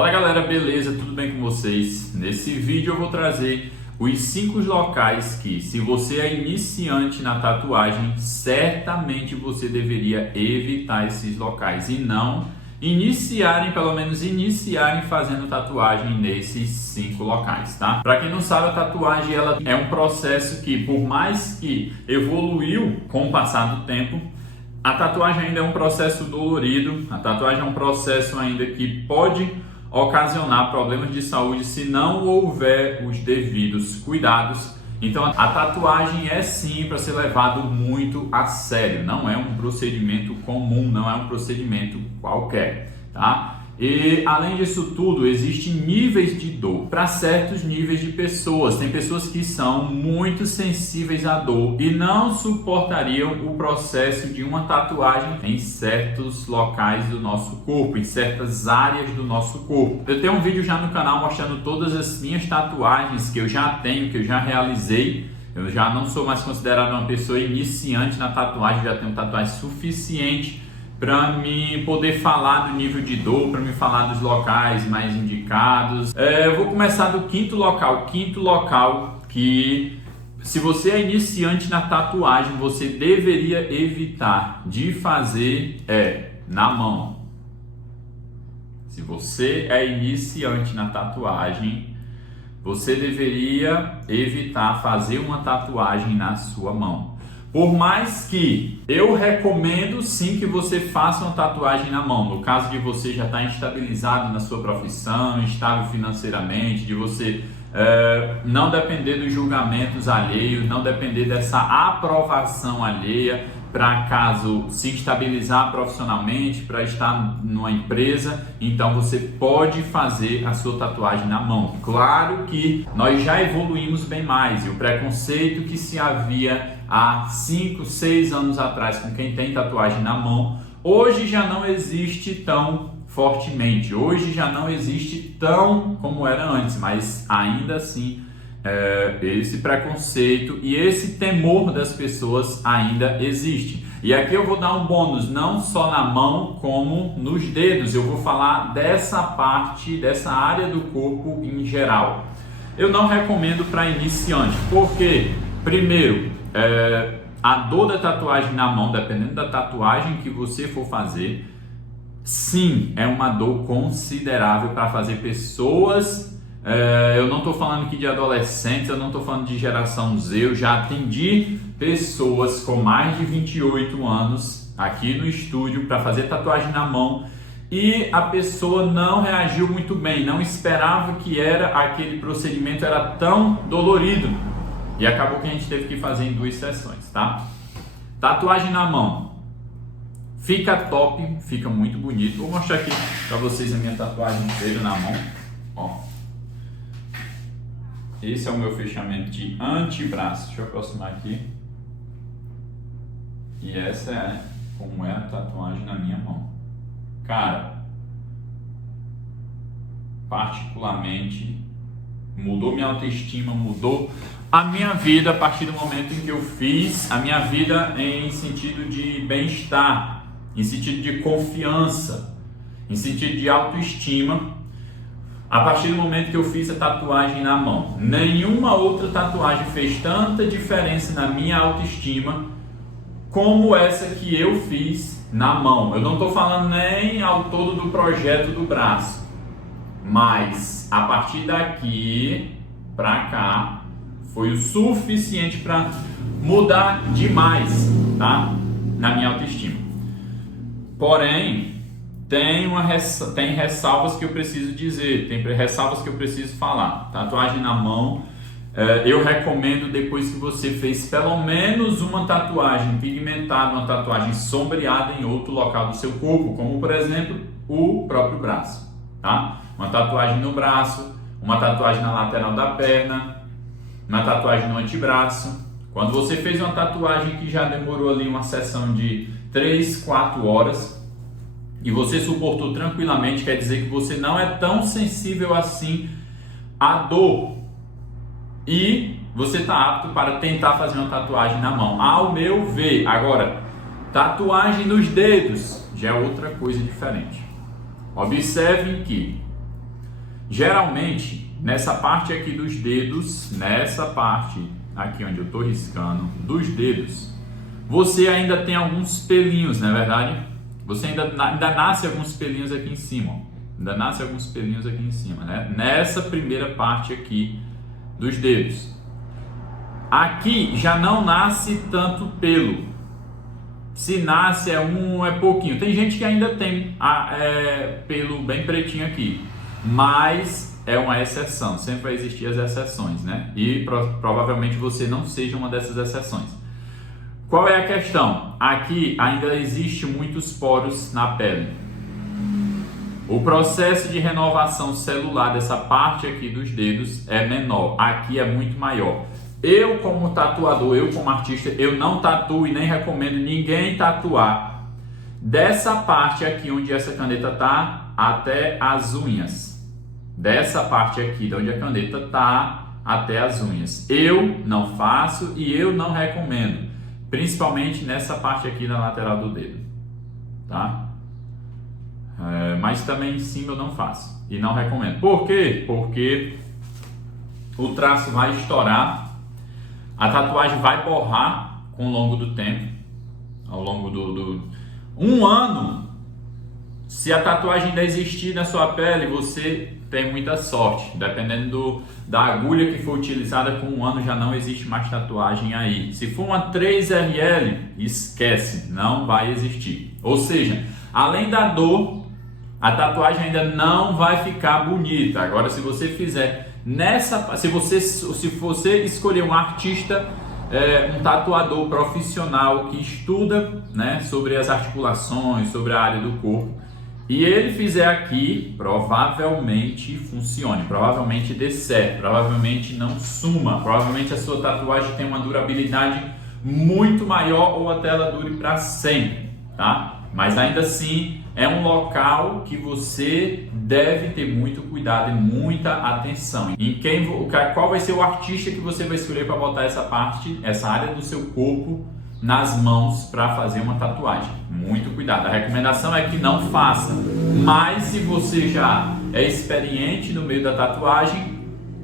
Fala galera, beleza? Tudo bem com vocês? Nesse vídeo eu vou trazer os 5 locais que, se você é iniciante na tatuagem, certamente você deveria evitar esses locais e não pelo menos iniciarem fazendo tatuagem nesses 5 locais, tá? Para quem não sabe, a tatuagem ela é um processo que, por mais que evoluiu com o passar do tempo, a tatuagem ainda é um processo dolorido, a tatuagem é um processo ainda que pode ocasionar problemas de saúde se não houver os devidos cuidados. Então a tatuagem é sim para ser levado muito a sério, não é um procedimento comum, não é um procedimento qualquer, tá? E além disso tudo, existem níveis de dor para certos níveis de pessoas. Tem pessoas que são muito sensíveis à dor e não suportariam o processo de uma tatuagem em certos locais do nosso corpo, em certas áreas do nosso corpo. Eu tenho um vídeo já no canal mostrando todas as minhas tatuagens que eu já tenho, que eu já realizei. Eu já não sou mais considerado uma pessoa iniciante na tatuagem, já tenho tatuagem suficiente para me poder falar do nível de dor, para me falar dos locais mais indicados. Eu vou começar do quinto local. Quinto local que, se você é iniciante na tatuagem, você deveria evitar de fazer na mão. Se você é iniciante na tatuagem, você deveria evitar fazer uma tatuagem na sua mão. Por mais que eu recomendo sim que você faça uma tatuagem na mão, no caso de você já estar estabilizado na sua profissão, estável financeiramente, de você não depender dos julgamentos alheios, não depender dessa aprovação alheia, para caso se estabilizar profissionalmente, para estar numa empresa, então você pode fazer a sua tatuagem na mão. Claro que nós já evoluímos bem mais e o preconceito que se havia há 5, 6 anos atrás com quem tem tatuagem na mão, hoje já não existe tão fortemente, hoje já não existe tão como era antes, mas ainda assim esse preconceito e esse temor das pessoas ainda existe. E aqui eu vou dar um bônus, não só na mão como nos dedos. Eu vou falar dessa parte, dessa área do corpo em geral. Eu não recomendo para iniciante, porque primeiro, a dor da tatuagem na mão, dependendo da tatuagem que você for fazer, sim, é uma dor considerável para fazer pessoas. Eu não estou falando aqui de adolescentes, eu não estou falando de geração Z, eu já atendi pessoas com mais de 28 anos aqui no estúdio para fazer tatuagem na mão e a pessoa não reagiu muito bem, não esperava que aquele procedimento era tão dolorido e acabou que a gente teve que fazer em 2 sessões, tá? Tatuagem na mão, fica top, fica muito bonito. Vou mostrar aqui para vocês a minha tatuagem inteira na mão, ó. Esse é o meu fechamento de antebraço. Deixa eu aproximar aqui. E essa é como é a tatuagem na minha mão. Cara, particularmente, mudou minha autoestima, mudou a minha vida a partir do momento em que eu fiz a minha vida em sentido de bem-estar, em sentido de confiança, em sentido de autoestima. A partir do momento que eu fiz a tatuagem na mão, nenhuma outra tatuagem fez tanta diferença na minha autoestima como essa que eu fiz na mão. Eu não estou falando nem ao todo do projeto do braço, mas a partir daqui para cá foi o suficiente para mudar demais, tá? Na minha autoestima. Porém, tem ressalvas que eu preciso dizer, tem ressalvas que eu preciso falar. Tatuagem na mão, eu recomendo depois que você fez pelo menos uma tatuagem pigmentada, uma tatuagem sombreada em outro local do seu corpo, como por exemplo o próprio braço, tá? Uma tatuagem no braço, uma tatuagem na lateral da perna, uma tatuagem no antebraço. Quando você fez uma tatuagem que já demorou ali uma sessão de 3, 4 horas, e você suportou tranquilamente, quer dizer que você não é tão sensível assim à dor e você está apto para tentar fazer uma tatuagem na mão, ao meu ver. Agora, tatuagem nos dedos já é outra coisa diferente. Observem que Geralmente, nessa parte aqui dos dedos, nessa parte aqui onde eu estou riscando, dos dedos, você ainda tem alguns pelinhos, não é verdade? Você ainda nasce alguns pelinhos aqui em cima, ó. Ainda nasce alguns pelinhos aqui em cima, né? Nessa primeira parte aqui dos dedos. Aqui já não nasce tanto pelo. Se nasce é pouquinho. Tem gente que ainda tem pelo bem pretinho aqui, mas é uma exceção. Sempre vai existir as exceções, né? E provavelmente você não seja uma dessas exceções. Qual é a questão? Aqui ainda existe muitos poros na pele. O processo de renovação celular dessa parte aqui dos dedos é menor, aqui é muito maior. Eu como tatuador, eu como artista, eu não tatuo e nem recomendo ninguém tatuar dessa parte aqui onde essa caneta tá até as unhas. Dessa parte aqui de onde a caneta tá até as unhas. Eu não faço e eu não recomendo, principalmente nessa parte aqui na lateral do dedo, tá? Mas também em cima eu não faço e não recomendo. Por quê? Porque o traço vai estourar, a tatuagem vai borrar com o longo do tempo, ao longo do 1 ano. Se a tatuagem ainda existir na sua pele, você tem muita sorte. Dependendo da agulha que for utilizada, com 1 ano já não existe mais tatuagem aí. Se for uma 3RL, esquece, não vai existir. Ou seja, além da dor, a tatuagem ainda não vai ficar bonita. Agora, se você fizer se você escolher um artista, um tatuador profissional que estuda, né, sobre as articulações, sobre a área do corpo, e ele fizer aqui, provavelmente funcione, provavelmente dê certo, provavelmente não suma, provavelmente a sua tatuagem tem uma durabilidade muito maior ou até ela dure para sempre, tá? Mas ainda assim é um local que você deve ter muito cuidado e muita atenção. Qual vai ser o artista que você vai escolher para botar essa área do seu corpo nas mãos para fazer uma tatuagem? Muito cuidado. A recomendação é que não faça. Mas se você já é experiente no meio da tatuagem,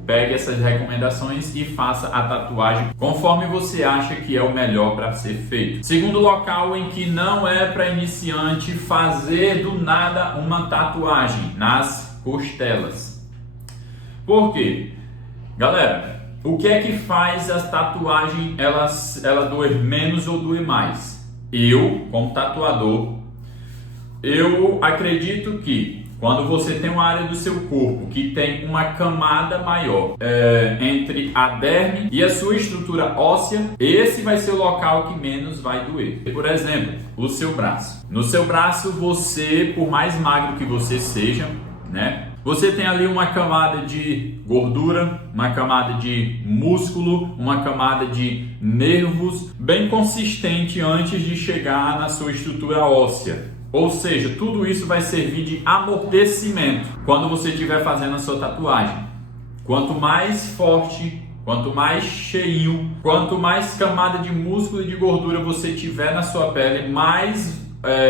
pegue essas recomendações e faça a tatuagem conforme você acha que é o melhor para ser feito. Segundo local em que não é para iniciante fazer do nada uma tatuagem, nas costelas. Por quê? Galera, o que é que faz a tatuagem ela doer menos ou doer mais? Eu, como tatuador, eu acredito que quando você tem uma área do seu corpo que tem uma camada maior entre a derme e a sua estrutura óssea, esse vai ser o local que menos vai doer. Por exemplo, o seu braço. No seu braço, você, por mais magro que você seja, né, você tem ali uma camada de gordura, uma camada de músculo, uma camada de nervos bem consistente antes de chegar na sua estrutura óssea. Ou seja, tudo isso vai servir de amortecimento quando você estiver fazendo a sua tatuagem. Quanto mais forte, quanto mais cheinho, quanto mais camada de músculo e de gordura você tiver na sua pele, mais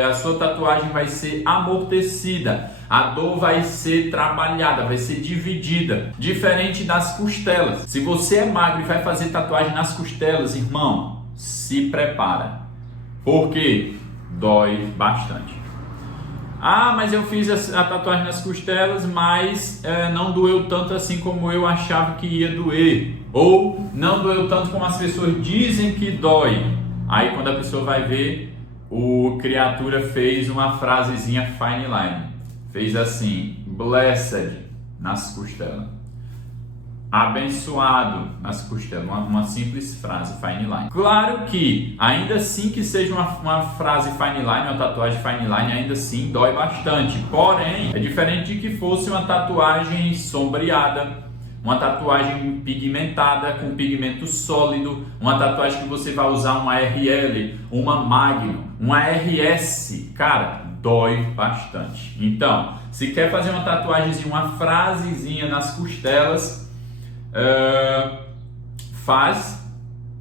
a sua tatuagem vai ser amortecida. A dor vai ser trabalhada, vai ser dividida. Diferente das costelas. Se você é magro e vai fazer tatuagem nas costelas, irmão, se prepara. Por quê? Dói bastante. Ah, mas eu fiz a tatuagem nas costelas, mas não doeu tanto assim como eu achava que ia doer. Ou não doeu tanto como as pessoas dizem que dói. Aí quando a pessoa vai ver, o criatura fez uma frasezinha fine line. Fez assim, blessed nas costelas. Abençoado nas costelas, uma simples frase fine line. Claro que, ainda assim que seja uma frase fine line, uma tatuagem fine line, ainda assim dói bastante. Porém, é diferente de que fosse uma tatuagem sombreada, uma tatuagem pigmentada com pigmento sólido, uma tatuagem que você vai usar uma RL, uma Magnum, uma RS. Cara, dói bastante. Então, se quer fazer uma tatuagemzinha, uma frasezinha nas costelas, faz,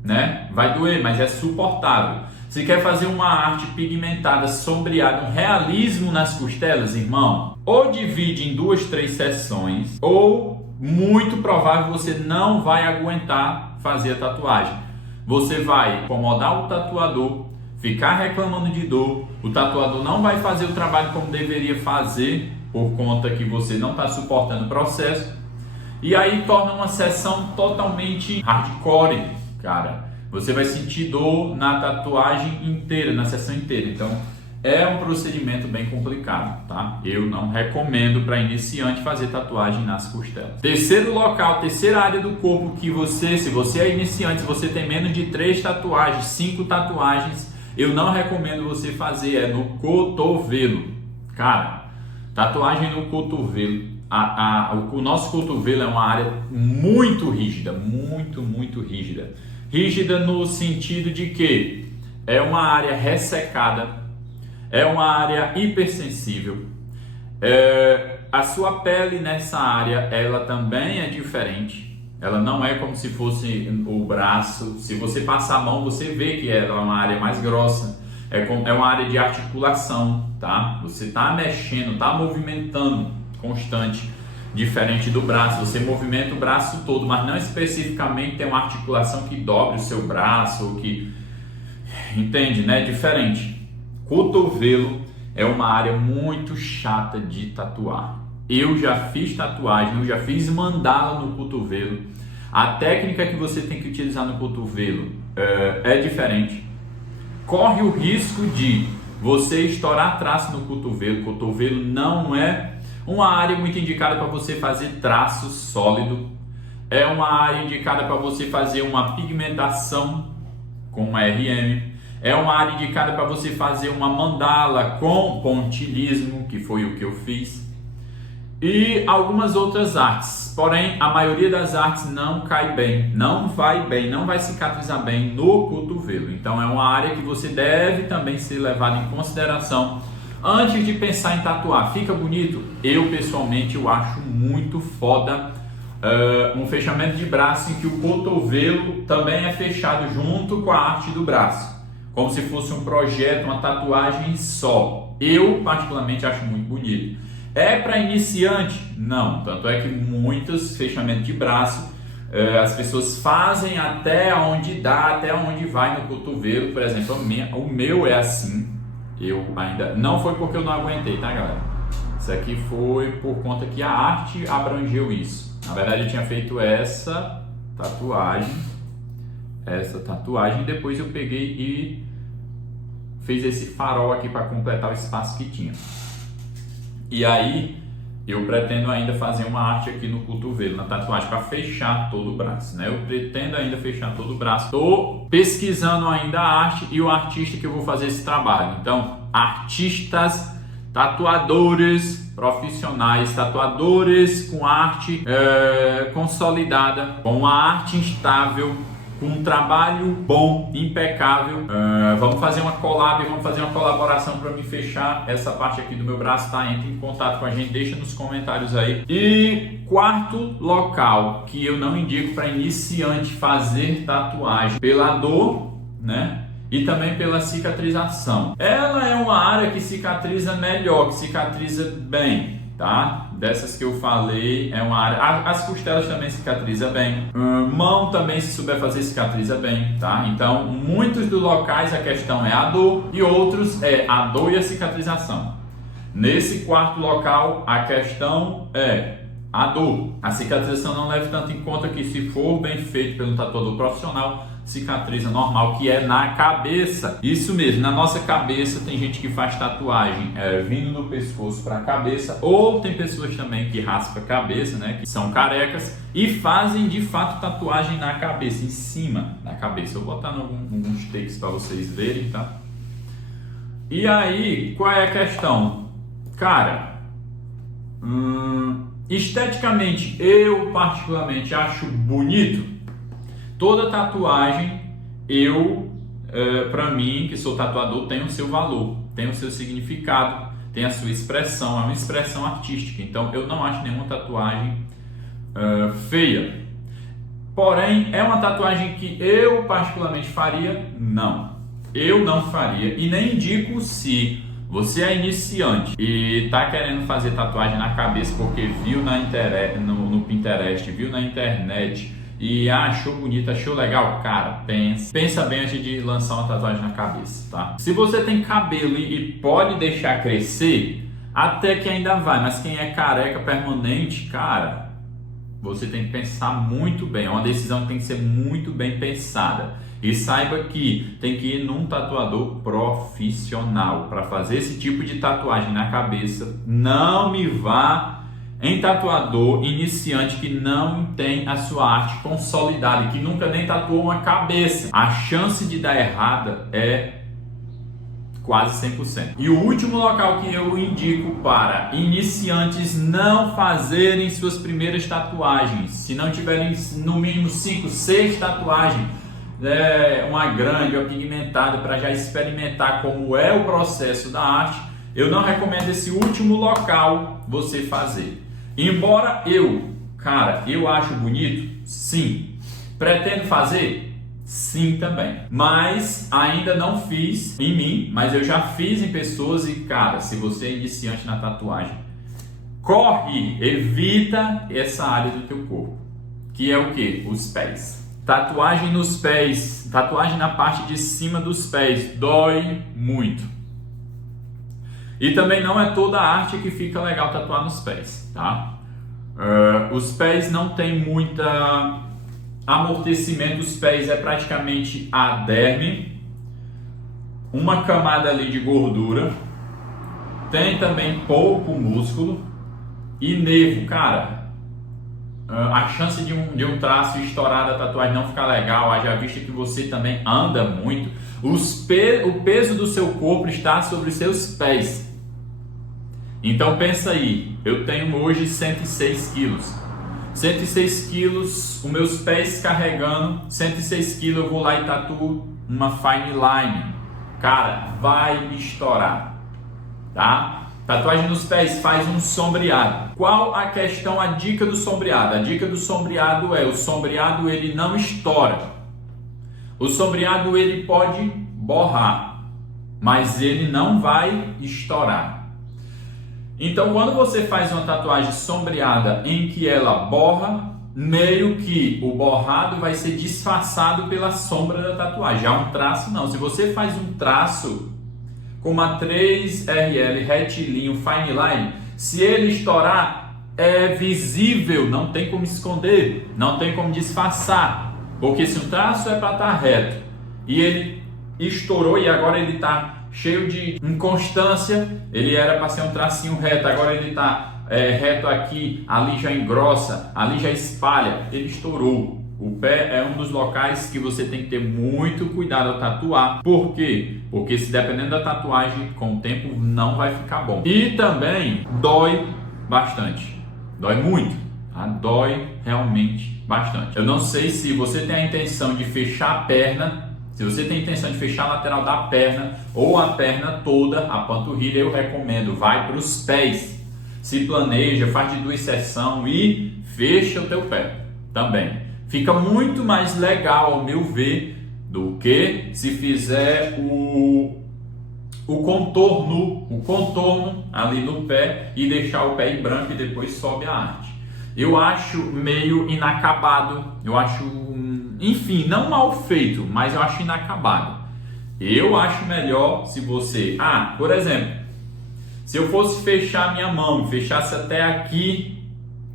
né? Vai doer, mas é suportável. Se quer fazer uma arte pigmentada, sombreada, um realismo nas costelas, irmão, ou divide em 2, 3 sessões, ou muito provável você não vai aguentar fazer a tatuagem. Você vai incomodar o tatuador, ficar reclamando de dor, o tatuador não vai fazer o trabalho como deveria fazer, por conta que você não está suportando o processo, e aí torna uma sessão totalmente hardcore, cara. Você vai sentir dor na tatuagem inteira, na sessão inteira. Então é um procedimento bem complicado, tá? Eu não recomendo para iniciante fazer tatuagem nas costelas. Terceiro local, terceira área do corpo que você, se você é iniciante, se você tem menos de 3 tatuagens, 5 tatuagens, eu não recomendo você fazer, é no cotovelo. Cara, tatuagem no cotovelo. O nosso cotovelo é uma área muito rígida, muito rígida. Rígida no sentido de que é uma área ressecada, é uma área hipersensível. A sua pele nessa área, ela também é diferente. Ela não é como se fosse o braço. Se você passar a mão, você vê que ela é uma área mais grossa. É uma área de articulação, tá? Você está mexendo, está movimentando constante, diferente do braço. Você movimenta o braço todo, mas não especificamente tem uma articulação que dobre o seu braço, ou que... Entende, né? Diferente. Cotovelo é uma área muito chata de tatuar. Eu já fiz tatuagem, eu já fiz mandala no cotovelo. A técnica que você tem que utilizar no cotovelo é diferente. Corre o risco de você estourar traço no cotovelo. Cotovelo não é uma área muito indicada para você fazer traço sólido. É uma área indicada para você fazer uma pigmentação com uma RM. É uma área indicada para você fazer uma mandala com pontilhismo, que foi o que eu fiz. E algumas outras artes. Porém, a maioria das artes não cai bem, não vai cicatrizar bem no cotovelo. Então é uma área que você deve também ser levado em consideração antes de pensar em tatuar. Fica bonito? Eu pessoalmente eu acho muito foda um fechamento de braço em que o cotovelo também é fechado junto com a arte do braço, como se fosse um projeto, uma tatuagem só. Eu particularmente acho muito bonito. É para iniciante? Não, tanto é que muitos fechamentos de braço as pessoas fazem até onde dá, até onde vai no cotovelo. Por exemplo, o meu é assim. Eu ainda não foi porque eu não aguentei, tá, galera? Isso aqui foi por conta que a arte abrangeu isso. Na verdade, eu tinha feito essa tatuagem, depois eu peguei e fiz esse farol aqui para completar o espaço que tinha. E aí eu pretendo ainda fazer uma arte aqui no cotovelo, na tatuagem, para fechar todo o braço, né? Eu pretendo ainda fechar todo o braço. Estou pesquisando ainda a arte e o artista que eu vou fazer esse trabalho. Então, artistas, tatuadores profissionais, tatuadores com arte consolidada, com uma arte instável, com um trabalho bom, impecável. Vamos fazer uma collab, vamos fazer uma colaboração para me fechar essa parte aqui do meu braço, tá? Entre em contato com a gente, deixa nos comentários aí. E quarto local que eu não indico para iniciante fazer tatuagem, pela dor, né? E também pela cicatrização. Ela é uma área que cicatriza melhor, que cicatriza bem, tá? Dessas que eu falei, é uma área... As costelas também cicatriza bem. Mão também, se souber fazer, cicatriza bem, tá? Então, muitos dos locais a questão é a dor e outros é a dor e a cicatrização. Nesse quarto local, a questão é a dor. A cicatrização não leva tanto em conta, que se for bem feito pelo tatuador profissional, cicatriza normal, que é na cabeça. Isso mesmo, na nossa cabeça tem gente que faz tatuagem vindo do pescoço para a cabeça, ou tem pessoas também que raspam a cabeça, né, que são carecas e fazem de fato tatuagem na cabeça, em cima da cabeça. Eu vou botar alguns takes para vocês verem, tá? E aí, qual é a questão? Cara, esteticamente, eu particularmente acho bonito. Toda tatuagem, para mim, que sou tatuador, tem o seu valor, tem o seu significado, tem a sua expressão, é uma expressão artística. Então, eu não acho nenhuma tatuagem feia. Porém, é uma tatuagem que eu particularmente faria? Não. eu não faria e nem indico. Se você é iniciante e tá querendo fazer tatuagem na cabeça porque viu na internet, no Pinterest, viu na internet e achou bonito, achou legal, cara, pensa bem antes de lançar uma tatuagem na cabeça, tá? Se você tem cabelo e pode deixar crescer, até que ainda vai, mas quem é careca permanente, cara, você tem que pensar muito bem, é uma decisão que tem que ser muito bem pensada. E saiba que tem que ir num tatuador profissional para fazer esse tipo de tatuagem na cabeça. Não me vá em tatuador iniciante que não tem a sua arte consolidada e que nunca nem tatuou uma cabeça. A chance de dar errada é quase 100%. E o último local que eu indico para iniciantes não fazerem suas primeiras tatuagens, se não tiverem no mínimo 5, 6 tatuagens, uma grande, uma pigmentada, para já experimentar como é o processo da arte, eu não recomendo esse último local você fazer. Embora eu acho bonito, sim. Pretendo fazer? Sim também. Mas ainda não fiz em mim, mas eu já fiz em pessoas e, cara, se você é iniciante na tatuagem, evita essa área do teu corpo, que é o que? Os pés. Tatuagem nos pés, tatuagem na parte de cima dos pés, dói muito. E também não é toda arte que fica legal tatuar nos pés, tá? Os pés não tem muita amortecimento, os pés é praticamente a derme, uma camada ali de gordura, tem também pouco músculo e nervo, cara. A chance de um traço estourar da tatuagem não ficar legal, haja vista que você também anda muito, o peso do seu corpo está sobre seus pés. Então pensa aí, eu tenho hoje 106 quilos. 106 quilos, os meus pés carregando, 106 quilos eu vou lá e tatuo uma fine line. Cara, vai estourar, tá? Tatuagem nos pés faz um sombreado. Qual a questão, a dica do sombreado? A dica do sombreado é, o sombreado ele não estoura. O sombreado ele pode borrar, mas ele não vai estourar. Então quando você faz uma tatuagem sombreada em que ela borra, meio que o borrado vai ser disfarçado pela sombra da tatuagem. Já um traço não. Se você faz um traço com uma 3RL retilíneo fine line, se ele estourar, é visível, não tem como esconder, não tem como disfarçar, porque se um traço é para estar reto e ele estourou e agora ele está cheio de inconstância, ele era para ser um tracinho reto, agora ele está reto aqui, ali já engrossa, ali já espalha, ele estourou. O pé é um dos locais que você tem que ter muito cuidado ao tatuar. Por quê? Porque se dependendo da tatuagem, com o tempo não vai ficar bom. E também dói bastante. Dói muito, tá? Dói realmente bastante. Eu não sei se você tem a intenção de fechar a perna. Se você tem a intenção de fechar a lateral da perna ou a perna toda, a panturrilha, eu recomendo, vai para os pés. Se planeja, faz de 2 sessões e fecha o teu pé também. Fica muito mais legal, ao meu ver, do que se fizer o contorno ali no pé e deixar o pé em branco e depois sobe a arte. Eu acho meio inacabado, eu acho, enfim, não mal feito, mas eu acho inacabado. Eu acho melhor se você, por exemplo, se eu fosse fechar minha mão, fechasse até aqui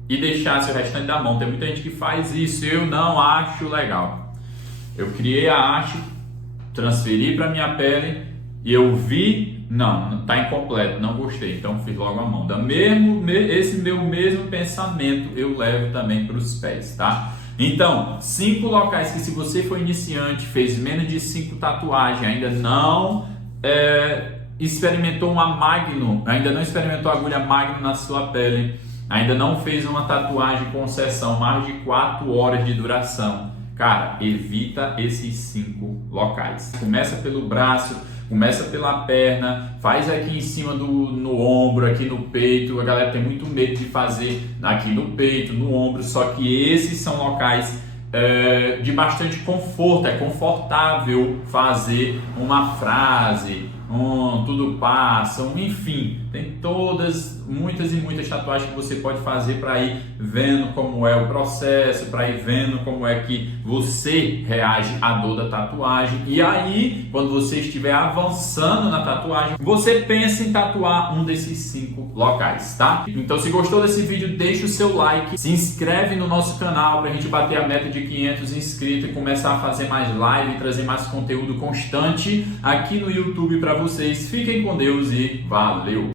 e deixasse o restante da mão. Tem muita gente que faz isso, eu não acho legal. Eu criei a arte, transferi para minha pele e eu vi, não está incompleto, não gostei, então fiz logo a mão. Esse meu mesmo pensamento eu levo também para os pés, tá? Então, 5 locais que, se você for iniciante, fez menos de 5 tatuagens, ainda não experimentou uma Magnum, ainda não experimentou a agulha Magnum na sua pele, ainda não fez uma tatuagem com sessão mais de 4 horas de duração, cara, evita esses 5 locais. Começa pelo braço, começa pela perna, faz aqui em cima no ombro, aqui no peito. A galera tem muito medo de fazer aqui no peito, no ombro, só que esses são locais de bastante conforto, é confortável fazer uma frase, tudo passa, enfim, tem muitas e muitas tatuagens que você pode fazer para ir vendo como é o processo, para ir vendo como é que você reage à dor da tatuagem. E aí, quando você estiver avançando na tatuagem, você pensa em tatuar um desses 5 locais, tá? Então, se gostou desse vídeo, deixa o seu like, se inscreve no nosso canal para a gente bater a meta de 500 inscritos e começar a fazer mais live e trazer mais conteúdo constante aqui no YouTube para vocês. Fiquem com Deus e valeu!